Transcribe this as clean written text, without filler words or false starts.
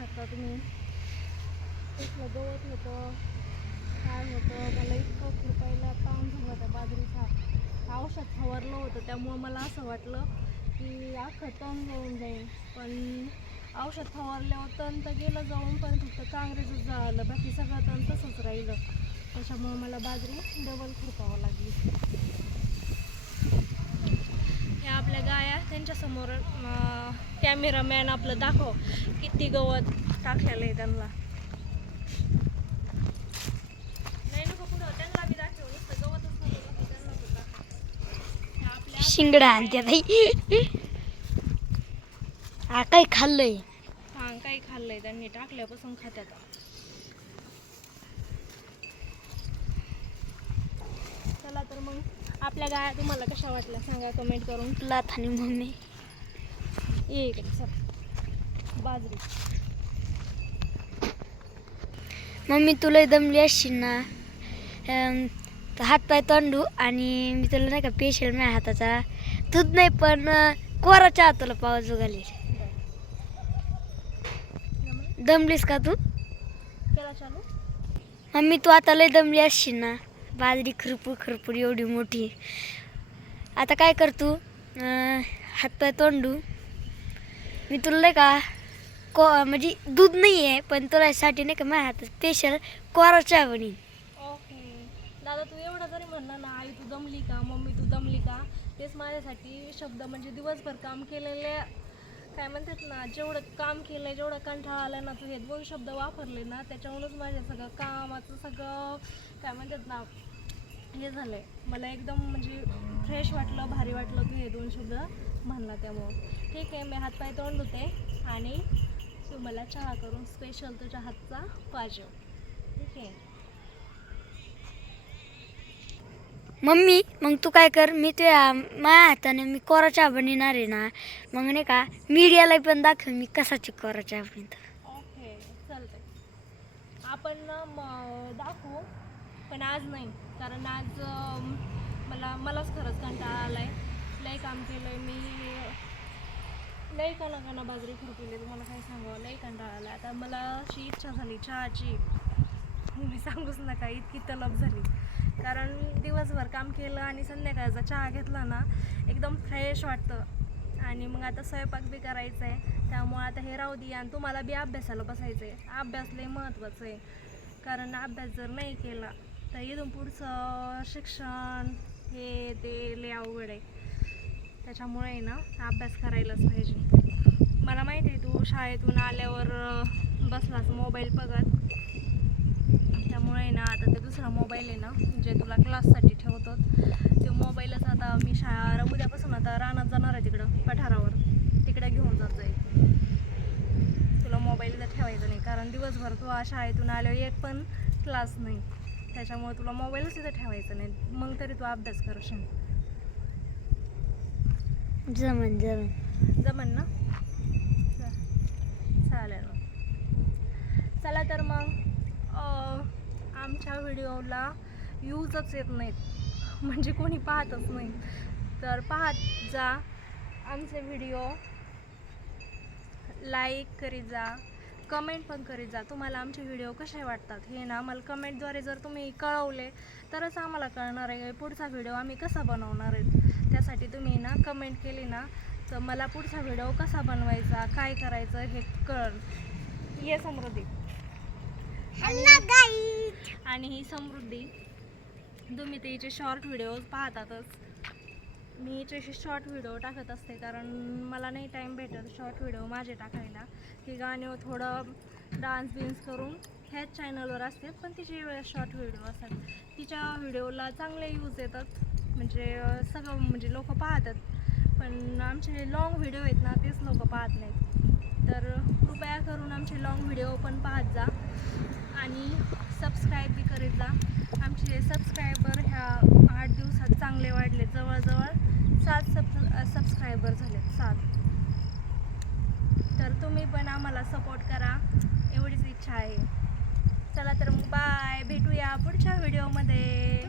शकता तुम्ही. कसलं गवत होतं, काय होतं. मला इतकं खुरपायला ताण झालं त्या बाजरीचा. औषध फवारलं होतं त्यामुळं मला असं वाटलं की अख्खं तण जळून जाईल, पण औषध फवारल्यावर तण तर गेलं जळून, पण फक्त काँग्रेसच जळालं, बाकी सगळं तण तसंच राहिलं. त्याच्यामुळं मला बाजरी डबल खुरपावं लागली. या आपल्या गाया, त्यांच्यासमोर कॅमेरामॅन आपलं दाखव किती गवत टाकलेलं आहे त्यांना. नाही नको पुढं, त्यांना बी दाखव, नुसतं गवतच नको, त्यांना सुद्धा आपल्या शिंगडा आणते बाई. हा काही खाल्लंय. हां काही खाल्लंय त्यांनी, टाकल्यापासून खात्यात. चला तर मग आपल्या गाया तुम्हाला कशा वाटल्या सांगा कमेंट करून. लाथ आणि मम्मी ये इकडे सर. बाजरी मम्मी तुला दमली असशील ना, हात पाय तोंडू आणि मी तुला नाही का पेशल माझ्या हाताचा दूध नाही पण कोरा चहा तुला पावाजू घालेल. दमलीस का तू? केला चालू. मम्मी तू आता लय दमली असशील ना, बाजरी खरपूर खरपूर एवढी मोठी. आता काय कर तू, हातपाय तोंडू. मी तुला नाही का म्हणजे दूध नाही आहे पण तुला नाही का माझ्या हातात स्पेशल कोरा चहा बनीन. ओके दादा, तू एवढं जरी म्हणलं ना, आई तू दमली का, मम्मी तू दमली का, तेच माझ्यासाठी शब्द. म्हणजे दिवसभर काम केलेले, काय म्हणतात ना, जेवढं काम केलं, जेवढं कंटाळा आला ना, तू हे 2 शब्द वापरले ना, त्याच्यावरूनच माझ्या सगळं कामाचं सगळं काय म्हणतात ना हे झालं आहे. मला एकदम म्हणजे फ्रेश वाटलं, भारी वाटलं तू हे 2 शब्द म्हणला त्यामुळं. ठीक आहे, मी हातपाय तोंड धुते आणि तू मला चहा करून स्पेशल तुझ्या हातचा पाहिजे. ठीक आहे मम्मी मग तू काय कर, मी तुझ्या माझ्या हाताने मी कोरा चहा बनवणार आहे ना, मग नाही का मीडियाला पण दाखव मी कसाची कोरा चहा बनवतो. ओके चालतंय. आपण ना दाखवू, पण आज नाही, कारण आज मलाच खरंच कंटाळा आलाय. लय काम केलंय मी, लय काना बाजरी खुरपली, तुम्हाला काय सांगावं, लय कंटाळा आला. आता मला अशी इच्छा झाली चहाची, मी सांगूच नका, इतकी तलब झाली. कारण दिवसभर काम केलं आणि संध्याकाळचा चहा घेतला ना, एकदम फ्रेश वाटतं. आणि मग आता स्वयंपाक बी करायचा आहे, त्यामुळे आता हे राहू दे. आणि तुम्हाला बी अभ्यासाला बसायचं आहे. अभ्यास लय महत्त्वाचं आहे, कारण अभ्यास जर नाही केला तर इथून पुढचं शिक्षण हे ते लय अवघड आहे. त्याच्यामुळे ना अभ्यास करायलाच पाहिजे. मला माहिती आहे तू शाळेतून आल्यावर बसलास मोबाईल बघत, त्यामुळे ना आता ते दुसरा मोबाईल आहे ना, जे तुला क्लाससाठी ठेवतो, ते मोबाईलच आता मी उद्यापासून आता रानात जाणार आहे, तिकडं पठारावर, तिकडे घेऊन जातो आहे. तुला मोबाईल इथं ठेवायचा नाही, कारण दिवसभर तू शाळेतून आल्यावर एक पण क्लास नाही, त्याच्यामुळे तुला मोबाईलच इथं ठेवायचा नाही. मग तरी तू अभ्यास करशील. जमन ना. चालेल. चला तर मग आमच्या व्हिडिओला व्ह्यूजच येत नाहीत, म्हणजे कोणी पाहतच नाही, तर पाहत जा आमचे व्हिडिओ, लाईक करीत जा, कमेंट पण करीत जा. तुम्हाला आमचे व्हिडिओ कसे वाटतात हे ना आम्हाला कमेंटद्वारे जर तुम्ही कळवले तरच आम्हाला कळणार आहे पुढचा व्हिडिओ आम्ही कसा बनवणार आहे. त्यासाठी तुम्ही ना कमेंट केली ना तर मला पुढचा व्हिडिओ कसा बनवायचा, काय करायचं हे कळेल. ये समृद्धी. आणि ही समृद्धी, तुम्ही ते हिचे शॉर्ट व्हिडिओज पाहतातच. मी हिचे शॉर्ट व्हिडिओ टाकत असते, कारण मला नाही टाईम भेटत शॉर्ट व्हिडिओ माझे टाकायला. ती गाणं थोडं डान्स बिन्स करून ह्याच चॅनलवर असते, पण तिचे शॉर्ट व्हिडिओ असतात. तिच्या व्हिडिओला चांगले यूज येतात, म्हणजे सगळं म्हणजे लोक पाहतात. पण आमचे लॉंग व्हिडिओ आहेत ना, तेच लोक पाहत नाहीत. तर कृपया करून आमचे लॉंग व्हिडिओ पण पाहत जा आणि सबस्क्राईब बी करीत जा. आमचे सबस्क्रायबर ह्या 8 दिवसात चांगले वाढले, जवळजवळ 7 सबस्क्रायबर झालेत, 7. तर तुम्ही पण आम्हाला सपोर्ट करा, एवढीच इच्छा आहे. चला तर मग बाय, भेटूया पुढच्या व्हिडिओमध्ये.